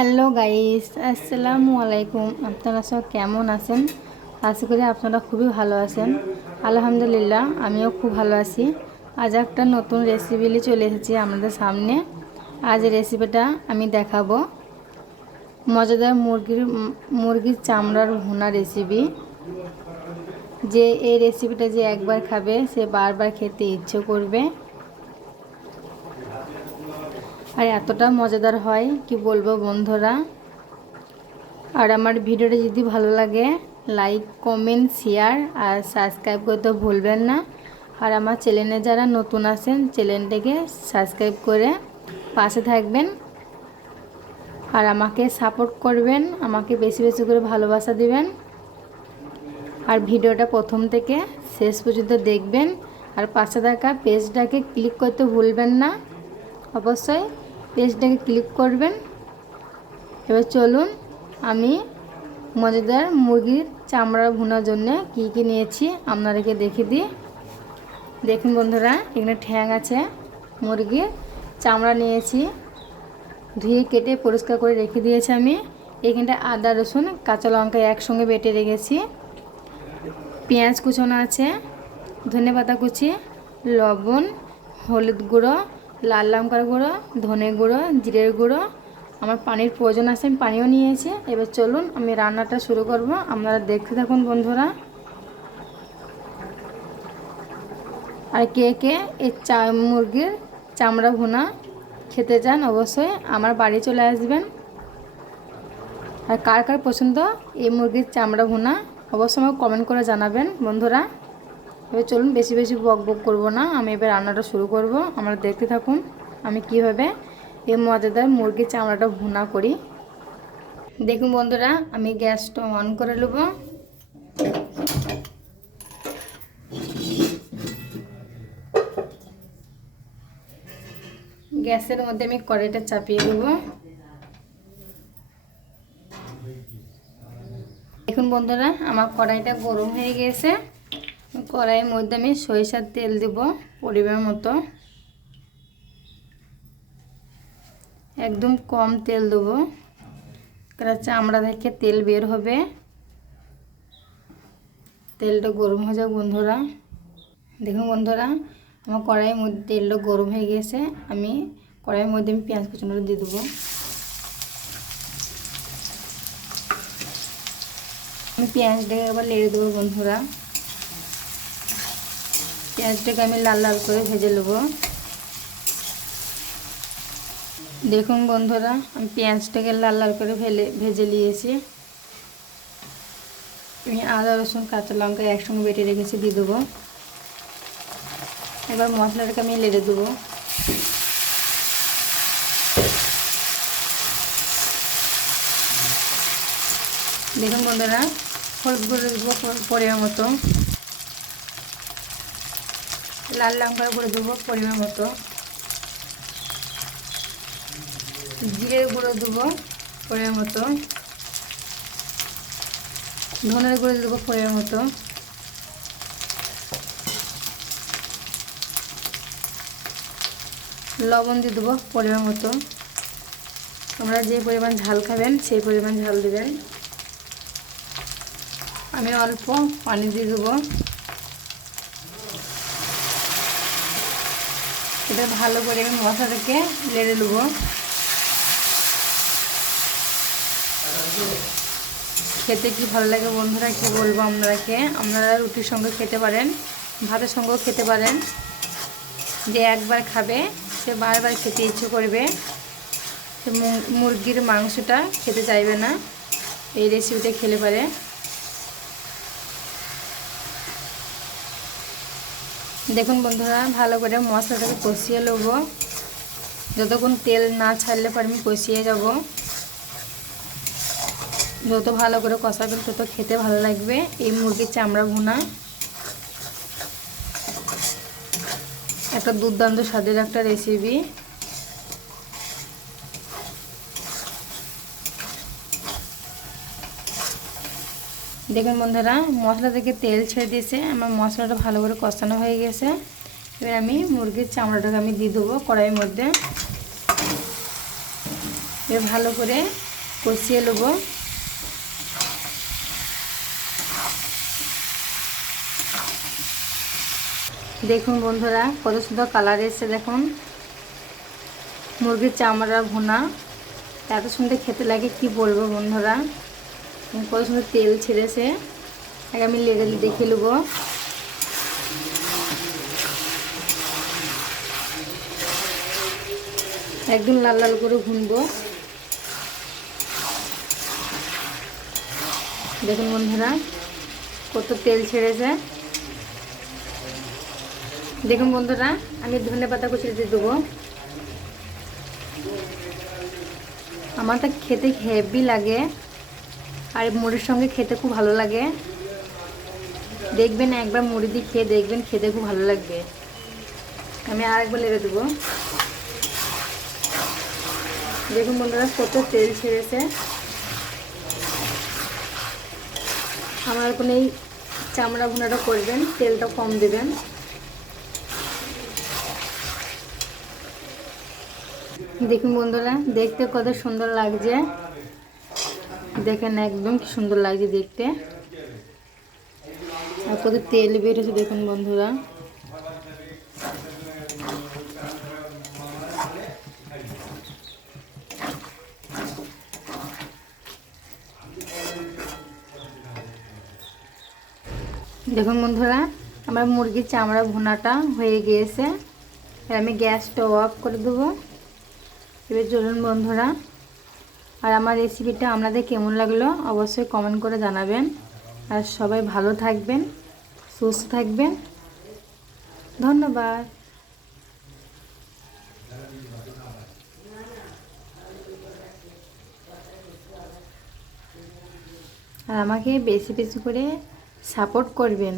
Hello guys, আসসালামু আলাইকুম। আপনারা সব কেমন আছেন? আশা করি আপনারা খুবই ভালো আছেন। আলহামদুলিল্লাহ, আমিও খুব ভালো আছি। আজ একটা নতুন রেসিপি নিয়ে চলে এসেছি আমাদের সামনে। আজ রেসিপিটা আমি দেখাবো। মজাদার মুরগির মুরগির চামড়ার ভুনা রেসিপি যে এই রেসিপিটা যে একবার খাবে, সে বারবার খেতে ইচ্ছে করবে। আর এতটা মজাদার হয়, কি বলব বন্ধুরা? আর আমার ভিডিওটা যদি ভালো লাগে লাইক কমেন্ট শেয়ার আর সাবস্ক্রাইব করতে ভুলবেন না। আর আমার চ্যানেলে যারা নতুন আছেন চ্যানেলটাকে সাবস্ক্রাইব করে পাশে থাকবেন। আর আমাকে সাপোর্ট করবেন, আমাকে বেশি বেশি করে ভালোবাসা দিবেন। আর ভিডিওটা প্রথম থেকে শেষ পর্যন্ত দেখবেন। আর পাশে থাকা পেজটাকে ক্লিক করতে ভুলবেন না। অবশ্যই পেজটাকে ক্লিক করবেন। এবার চলুন আমি মজাদার মুরগির চামড়া ভুনার জন্য কি কি নিয়েছি আপনাদেরকে দেখে দিই। দেখুন বন্ধুরা, এখানে ঠ্যাং আছে, মুরগির চামড়া নিয়েছি। ধুয়ে কেটে পরিষ্কার করে রেখে দিয়েছি আমি। এখানটা আদা, রসুন, কাঁচা লঙ্কা একসঙ্গে বেটে রেখেছি। পেঁয়াজ কুচোনো আছে ধনে পাতা কুচি, লবণ, হলুদ গুঁড়ো লাল লঙ্কার গুঁড়ো, ধনে গুঁড়ো, জিরের গুঁড়ো। আমার পানির প্রয়োজন আছে, আমি পানিও নিয়েছি। এবার চলুন, আমি রান্নাটা শুরু করব। আপনারা দেখতে থাকুন, বন্ধুরা। আর কে কে এই চা মুরগির চামড়া ভুনা খেতে চান, অবশ্যই আমার বাড়ি চলে আসবেন। আর কার কার পছন্দ এই মুরগির চামড়া ভুনা, অবশ্যই আমাকে কমেন্ট করে জানাবেন, বন্ধুরা। এবার চলুন বেশি বেশি বক বক করব না। আমি এবার রান্নাটা শুরু করব। আমরা দেখতে থাকুন আমি কীভাবে এই মজাদার মুরগির চামড়াটা ভুনা করি। দেখুন বন্ধুরা, আমি গ্যাসটা অন করে নেব। গ্যাসের মধ্যে আমি কড়াইটা চাপিয়ে দেব। দেখুন বন্ধুরা, আমার কড়াইটা গরম হয়ে গেছে। কড়াইয়ের মধ্যে আমি সরিষার তেল দেব পরিমাণ মতো। একদম কম তেল দেবো। কারণ চামড়া থেকে তেল বের হবে। তেলটা গরম হয়ে যাক বন্ধুরা। দেখুন বন্ধুরা, আমার কড়াইয়ের মধ্যে তেলটা গরম হয়ে গেছে। আমি কড়াইয়ের মধ্যে আমি পেঁয়াজ কুচুনোটা দিয়ে দেবো। আমি পেঁয়াজটাকে আবার লেড়ে দেবো বন্ধুরা। পেঁয়াজটাকে আমি লাল লাল করে ভেজে নেব। দেখুন বন্ধুরা, আমি পেঁয়াজটাকে লাল লাল করে ফেলে, ভেজে নিয়েছি। আমি আদা, রসুন, কাঁচা লঙ্কা একসঙ্গে বেটে রেখেছি, দিয়ে দেবো। এবার মশলাটাকে আমি লেড়ে দেবো। দেখুন বন্ধুরা, হলুদ গুঁড়ো দেবো পরিমাণ মতো। লাল লঙ্কার গুঁড়ো দেবো পরিমাণ মতো। জিরে গুঁড়ো দেবো পরিমাণ মতো। ধনের গুঁড়ো দেবো পরিমাণ মতো। লবণ দিয়ে দেবো পরিমাণ মতো। তোমরা যে পরিমাণ ঝাল খাবেন, সেই পরিমাণ ঝাল দেবেন। আমি অল্প পানি দিয়ে দেবো। এটা ভালো করে আমি মশলাটাকে লেড়ে নেব। খেতে কি ভালো লাগে বন্ধুরা, কি বলব আপনারাকে আপনারা রুটির সঙ্গে খেতে পারেন, ভাতের সঙ্গেও খেতে পারেন। যে একবার খাবে, সে বারবার খেতে ইচ্ছে করবে। সে মুরগির মাংসটা খেতে চাইবে না। এই রেসিপিটা খেলে পারে। দেখুন বন্ধুরা, ভালো করে মশলাটাকে কষিয়ে নেব। যতক্ষণ তেল না ছাড়লে পর আমি কষিয়ে যাব। যত ভালো করে কষাবেন তত খেতে ভালো লাগবে। এই মুরগির চামড়া ভুনা। একটা দুর্দান্ত স্বাদের একটা রেসিপি দেখুন বন্ধুরা, মশলা থেকে তেল ছেড়ে দিয়েছে। আমার মশলাটা ভালো করে কষানো হয়ে গেছে। এবার আমি মুরগির চামড়াটাকে আমি দিয়ে দেবো কড়াইয়ের মধ্যে। এবার ভালো করে কষিয়ে নেব। দেখুন বন্ধুরা, কত সুন্দর কালার এসছে দেখুন। মুরগির চামড়া ভুনা, এত সুন্দর খেতে লাগে, কি বলব বন্ধুরা? কত সুন্দর তেল ছেড়েছে। আগে আমি লেগে দেখে নেব। একদম লাল লাল করে ভুনবো। দেখুন বন্ধুরা, কত তেল ছেড়েছে। দেখুন বন্ধুরা, আমি ধনে পাতা কুচিয়ে দিয়ে দেবো। আমার তো খেতে হেভি লাগে। আর মুড়ির সঙ্গে খেতে খুব ভালো লাগে। দেখবেন একবার মুড়ি দিয়ে খেয়ে দেখবেন খেতে খুব ভালো লাগবে। আমি আর একবার লেগে দেবো। দেখুন বন্ধুরা, কত তেল ছেড়েছে। আমার এখন এই চামড়া ভুনাটা করবেন তেলটা কম দেবেন। দেখুন বন্ধুরা, দেখতে কত সুন্দর লাগছে। দেখেন একদম কি সুন্দর লাগছে দেখতে। আর কত তেল বেরোছে দেখুন বন্ধুরা। দেখুন বন্ধুরা, আমার মুরগির চামড়া ভুনাটা হয়ে গিয়েছে। আমি গ্যাসটা অফ করে দেবো। এবার চলুন বন্ধুরা। আর আমার রেসিপিটা আপনাদের কেমন লাগল অবশ্যই কমেন্ট করে জানাবেন। আর সবাই ভালো থাকবেন, সুস্থ থাকবেন। ধন্যবাদ। আর আমাকে বেশি বেশি করে সাপোর্ট করবেন।